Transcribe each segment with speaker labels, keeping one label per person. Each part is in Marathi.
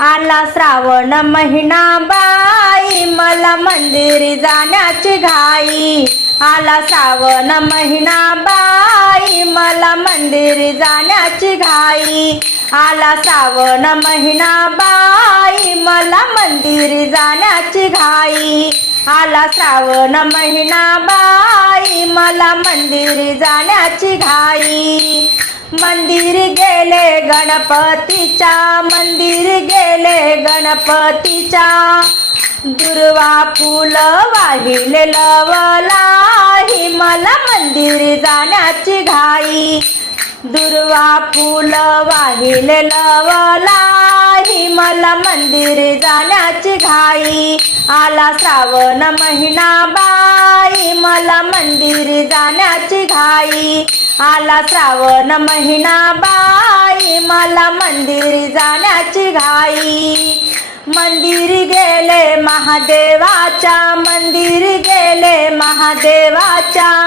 Speaker 1: आला श्रावण महिना बाई मला मंदिरी जाण्याची घाई. आला श्रावण महिना बाई मला मंदिरी जाण्याची घाई. आला श्रावण महिना बाई मला मंदिरी जाण्याची घाई. आला श्रावण महिना बाई मला मंदिरी जाण्याची घाई. मंदिर गेले गणपतीच्या मंदिर गेले गणपतीच्या. दुर्वा फुल वाहिले लवलाही मला मंदिर जाण्याची घाई. दुर्वा फुल वाहिले लवलाही. मला मंदिर जाण्याची घाई. आला श्रावण महिना बाई. मला मंदिर जाण्याची घाई. आला श्रावण महिना बाई. मला मंदिर जाण्याची घाई. मंदिर गेले महादेवाच्या. मंदिर गेले महादेवाच्या.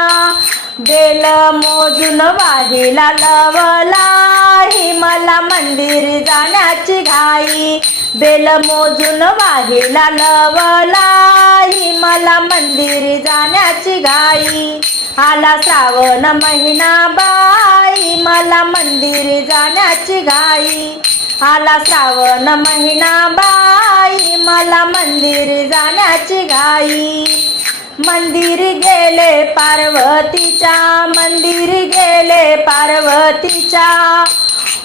Speaker 1: बेल मोजून वाहिला लवलाही मला मंदिर जाण्याची घाई. बेल मोजून वाहिला लवलाही मला मंदिर जाण्याची घाई. आला श्रावण महिना बाई. मला मंदिर जाण्याची घाई. आला श्रावण महिना बाई. मला मंदिर जाण्याची घाई. मंदिर गेले पार्वतीच्या मंदिर गेले पार्वतीच्या.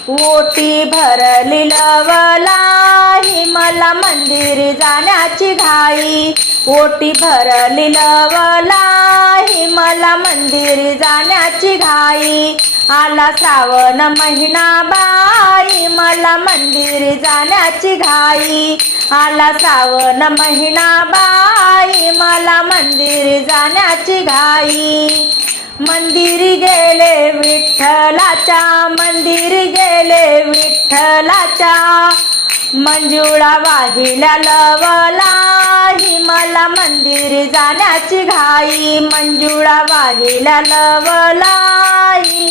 Speaker 1: ओटी भरली लवलाही मला मंदिर जाण्याची घाई. ओटी भरली लवलाही मला मंदिर जाण्याची घाई. आला श्रावण महिना बाई मला मंदिर जाण्याची घाई. आला श्रावण महिना बाई मला मंदिर जाण्याची घाई. मंदिर गेले विठ्ठलाच्या मंदिर गेले विठ्ठलाच्या. मंजुळा वाहिल्या लवलाही मला मंदिर जाण्याची घाई. मंजुळा वाहिल्या लवलाई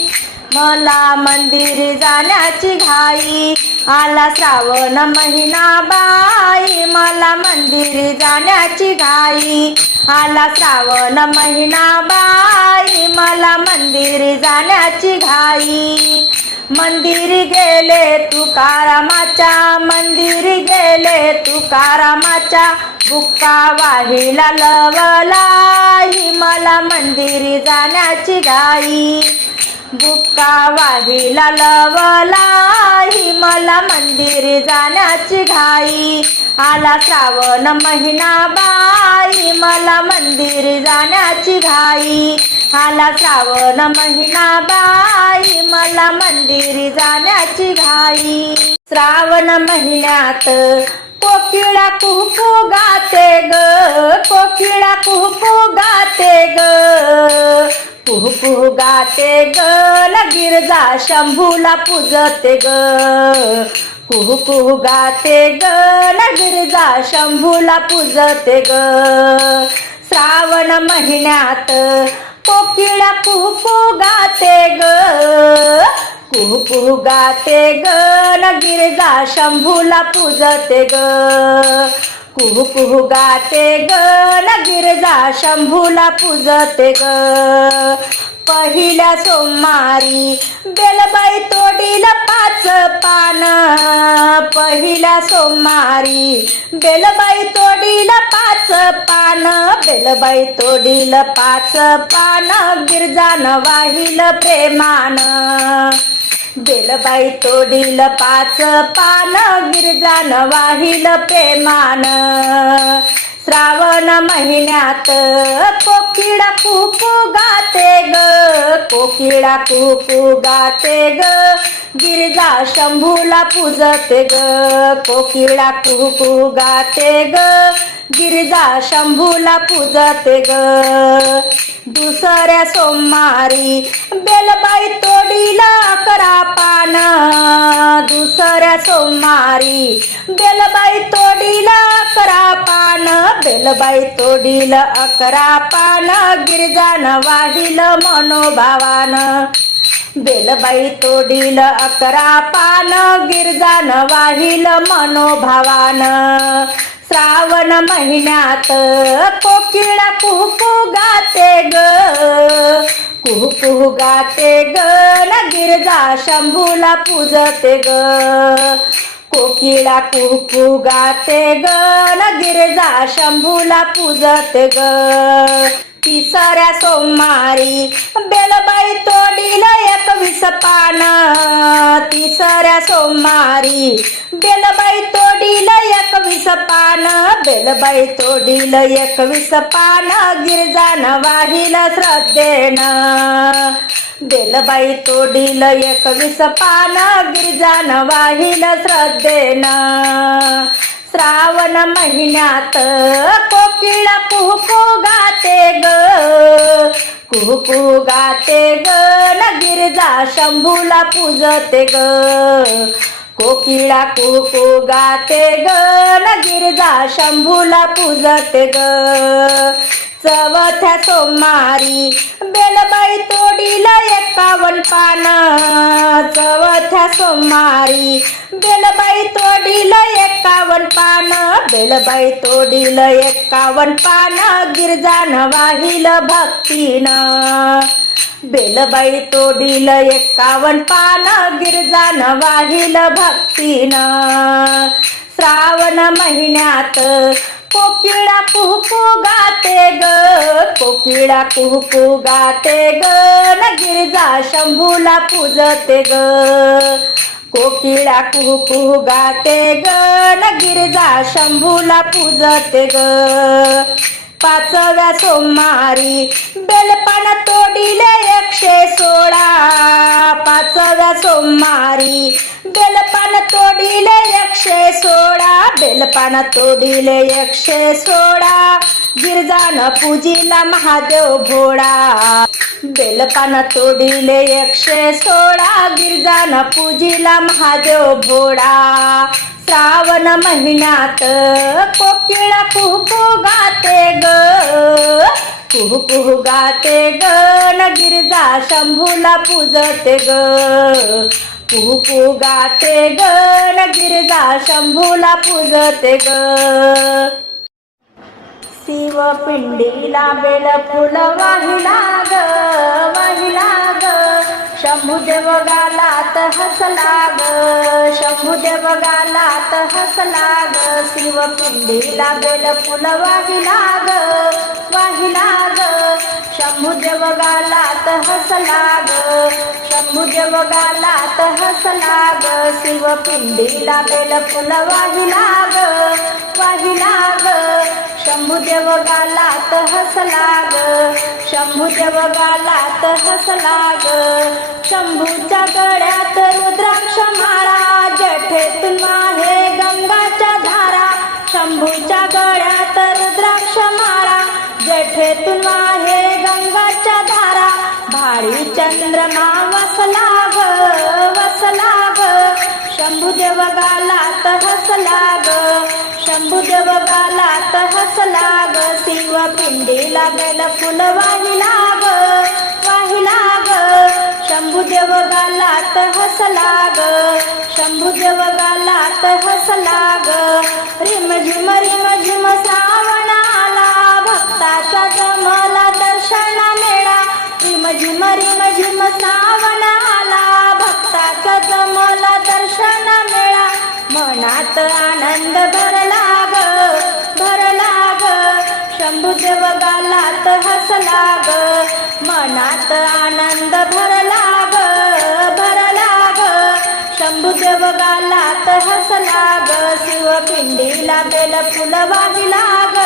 Speaker 1: मला मंदिर जाण्याची घाई. आला श्रावण महिना बाई. मला मंदिर जाण्याची घाई. आला श्रावण महिना बाई. मला मंदिर जाण्याची घाई. मंदिर गेले तुकारामाच्या. मंदिर गेले तुकारामाच्या. बुक्का वाहिला लवलाई मला मंदिर जाण्याची घाई. बुक्का वाहिला लवलाही मला मंदिर जाण्याची घाई. आला श्रावण महिना बाई मला मंदिर जाण्याची घाई. आला श्रावण महिना बाई मला मंदिर जाण्याची घाई. श्रावण महिन्यात कोकिळा कुहकू गाते ग कोकिळा कुहकू गाते ग. कुहकू गाते ग न गिरजा शंभूला पुजते ग. कुहकू गाते ग न गिरजा शंभूला पूजते ग. श्रावण महिन्यात कोकिळा कुहकू गाते ग. कुहू गाते ग न गिरजा शंभूला पूजते ग. कुहू कुहू गाते ग न गिरजा शंभूला पूजते ग. पहिल्या सोमवारी बेलबाई तोडीला पाच पान. पहिल्या सोमवारी बेलबाई तोडीला पाच पान. बेलबाई तोडील पाच पान गिरजान वाहिल प्रेमान. बेलबाई तोडील पाच पान गिरजान वाहिल प्रेमान. श्रावण महिन्यात कोकिळा कुकू गाते ग कोकिळा कुकू गाते ग. गिरजा शंभूला पूजते ग कोकिळा कुकू गाते ग. गिरजा शंभूला पूजते ग. दुसऱ्या सोमवारी बेलबाई तोडीला अकरा पान. दुसऱ्या सोमवारी बेलबाई तोडीला अकरा पान. बेलबाई तोडील अकरा पान गिरजान वाहिल मनोभावान. बेलबाई तोडील अकरा पान गिरजान वाहिल मनोभावान. श्रावण महिन्यात कोकिळ कुहू गाते ग. कुहू कुहू गाते ग न गिरजा शंभूला पूजते ग. कोकिळा कुकू गाते ग. न गिरजा शंभूला पूजते ग. तिसऱ्या सोमवारी बेलबाई तोडील एकवीस पान तिसऱ्या सोमवारी बेलबाई तोडील एकवीस पान बेलबाई तोडील एकवीस पान गिरजान वाहिल श्रद्धेनं. बेलबाई तोडील एकवीस पान गिरजान वाहिल श्रद्धेनं. श्रावण महिन्यात कोकिळ पुहपू गाते ग. कुहू गाते ग. न गिरजा शंभूला पूजते ग. कोकिळा कुकू गाते ग न गिरजा शंभूला पूजते ग. चवथ्या सोमवारी बेलबाई तोडीला एकावन पान. चवथ्या सोमवारी बेलबाई तोडीला एकावन पान. बेलबाई तोडीला एकावन पान. गिरजान वाहिल भक्तीनं. बेलबाई तोडील एकावन्न पान गिरजान वाहिल भक्तीनं. श्रावण महिन्यात कोकिळा कुहकू गाते ग कोकिळा कुहकू गाते ग न गिरजा शंभूला पूजते ग. कोकिळा कुहू गाते ग न गिरजा शंभूला पूजते ग. पाचव्या सोमवारी बेलपान तोडीले एकशे सोळा. पाचव्या सोमवारी बेलपान तोडीले एकशे सोळा. बेलपान तोडीले एकशे सोळा. गिरजान पूजीला महादेव भोळा. बेलपान तोडीले एकशे सोळा. गिरजान पूजीला महादेव भोळा. श्रावण महिन्यात कोकिळा कुहकू गाते ग. कुहू गाते ग. न गिरजा शंभूला पूजते ग. कुहकू गाते ग. न गिरजा शंभूला पूजते ग. शिवपिंडीला बेल फुल वाहिला ग वाहिला ग. शंभुदेव गालात हसला ग शंभुदेव गालात हसला ग शिवपिंडीला बेल फुल वाहिला ग वाहिला ग शंभुदेव गालात हसला ग शंभुदेव गालात हसला ग शिवपिंडीला बेल फुल वाहिला ग वाहिला ग शंभुदेव गालात हसला ग शंभुदेव गालात हसला ग शंभूच्या गळ्यात रुद्राक्ष माळा जठेतून माहे गंगाच्या धारा. शंभूच्या गळ्यात रुद्राक्ष माळा जठेतून माहे गंगाच्या धारा. भाळी चंद्रमा वसला ग वसला शंभुदेव गालात हसला ग शंभुदेव गालात हसला ग शिव पिंडीला बेल फुल वाहिला ग वाहिला ग शंभुदेव गालात हसला ग शंभुदेव गालात हसला ग रिम झिम रिम झिम सावणाला भक्ताचा जमला दर्शन मेळा. रिम झिम रिम झिम सावणाला आला भक्ताचा जमला दर्शन मेळा. मनात आनंद भरला ग भरला ग. शंभुदेव गालात हसला ग मनात आनंद भरला ग भरला ग. शंभुदेव गालात हसला ग शिवपिंडीला बेल फुल वाहिला ग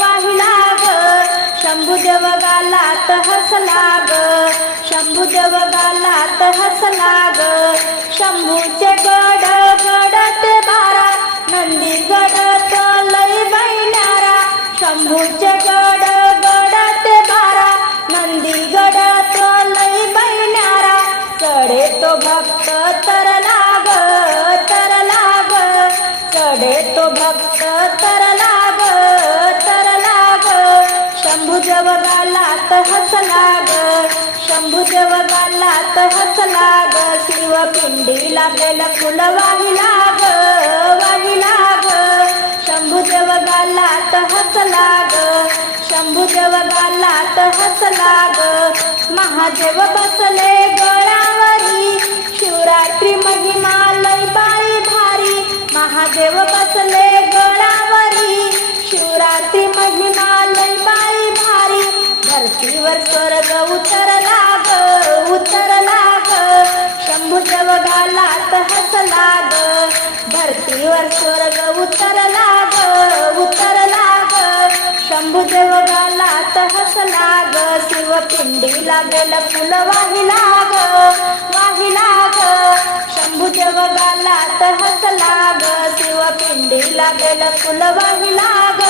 Speaker 1: वाहिला शंभुदेव गालात हसला ग शंभुदेव गालात हसला ग शंभूचे गड हसला ग शंभूदेव गालात हसला ग शिव पिंडीला बेल फुल वाहिला ग वाहिला ग शंभूदेव गालात हसला ग शंभूदेव गालात हसला ग महादेव बसले गळावरी शिवरात्री महिमा लय बाई भारी. महादेव बसले स्वर्ग उतरला ग उतरला ग शंभूदेव गालात हसला ग धरतीवर स्वर्ग उतरला ग उतरला ग शंभूदेव गालात हसला ग शिव पिंडीला फुल वाहिला ग वाहिला ग शंभू गालात हसला ग शिव पिंडीला फुल वाहिला ग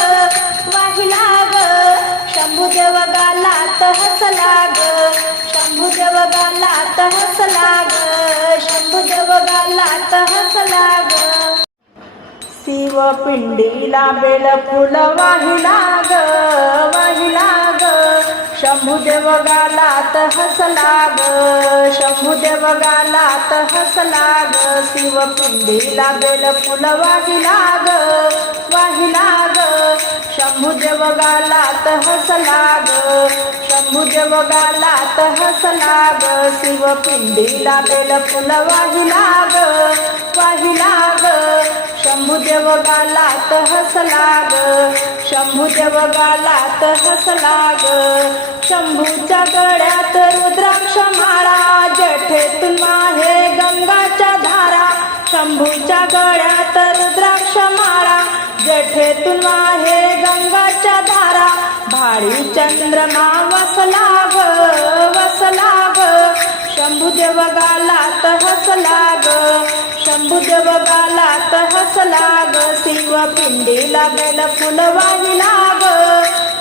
Speaker 1: वाहिला हसला ग शंभूदेव गालात हसला ग शंभूदेव गालात हसला ग शिव पिंडीला बेल फुल वाहिला ग वाहिला ग गाला गालात हसला ग गाला गालात हसला ग शिव पिंडीला बेल फुल वाहिला ग वाहिला शंभुदेव गालात हसला ग शंभुदेव गालात हसला ग शिवपिंडीला बेल फुल वाहिला ग वाहिला ग शंभुदेव गालात हसला ग शंभुदेव गालात हसला ग शंभूच्या गळ्यात रुद्राक्ष माळा जठेतून माहे गंगाच्या धारा. शंभूच्या गळ्यात काळी चंद्रमा वसला ग वसला ग शंभुदेव गालात हसला ग शंभुदेव गालात हसला ग शिव पिंडीला बेल फुल वाहिला ग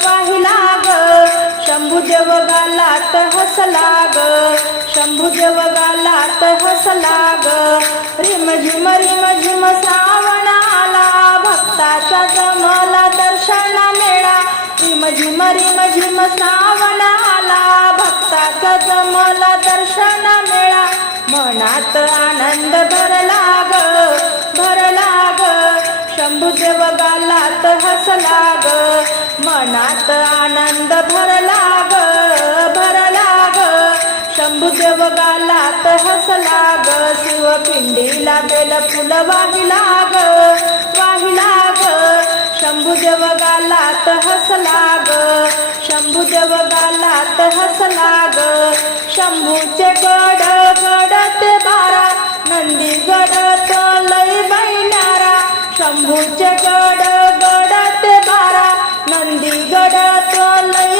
Speaker 1: वाहिला ग शंभुदेव गालात हसला ग शंभुदेव गालात हसला ग रिम झिम रिम झिम सावण आला भक्ताचा जमला झिम रिम झिम सावण आला भक्ताचा जमला दर्शन मिळा. मनात आनंद भरला ग भरला ग शंभुदेव गालात हसला ग मनात आनंद भरला ग भरला ग शंभुदेव गालात हसला ग शिवपिंडीला बेल फुल वाहिला ग वाहिला ग शंभुदेव गालात हसला ग शंभुदेव गालात हसला ग शंभूचे गड गडत बारा नंदी गडत लय बैलारा शंभूचे गड गडत बारा नंदी गडत लय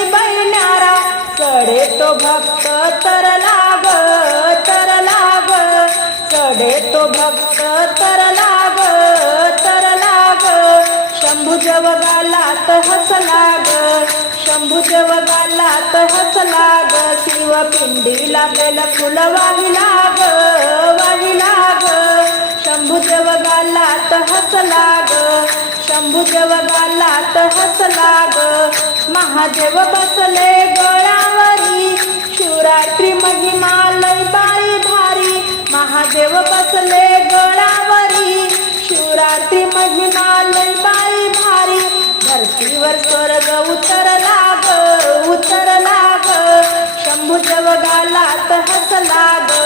Speaker 1: शंभुदेव गालात हसला ग शंभुदेव गालात हसला ग शिव पिंडीला बेल फुल वाहिला ग वाहिला ग शंभुदेव गालात हसला ग शंभुदेव गालात हसला ग महादेव बसले गळावरी शिवरात्री महिमा लय बाई भारी. महादेव बसले गळावरी शिवरात्री महिमा लय बाई पृथ्वीवर स्वर्ग उतरला ग उतरला ग. शंभुदेव गालात हसला ग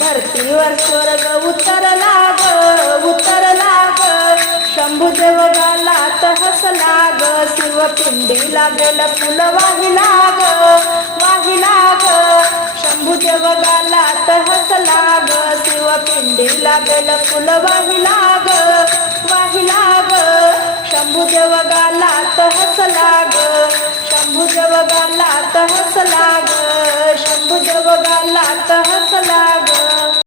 Speaker 1: धरतीवर स्वर्ग उतरला ग उतरला ग. शंभुदेव गालात हसला ग शिव गेल फुल वाहिला ग वाहिला ग. शंभुदेव गालात हसला ग शिव गेल फुल वाहिला ग वाहिला ग. शंभू जवगाला तर हसला ग शंभू जवगाला तर हसला ग शंभू जवगाला तर हसला ग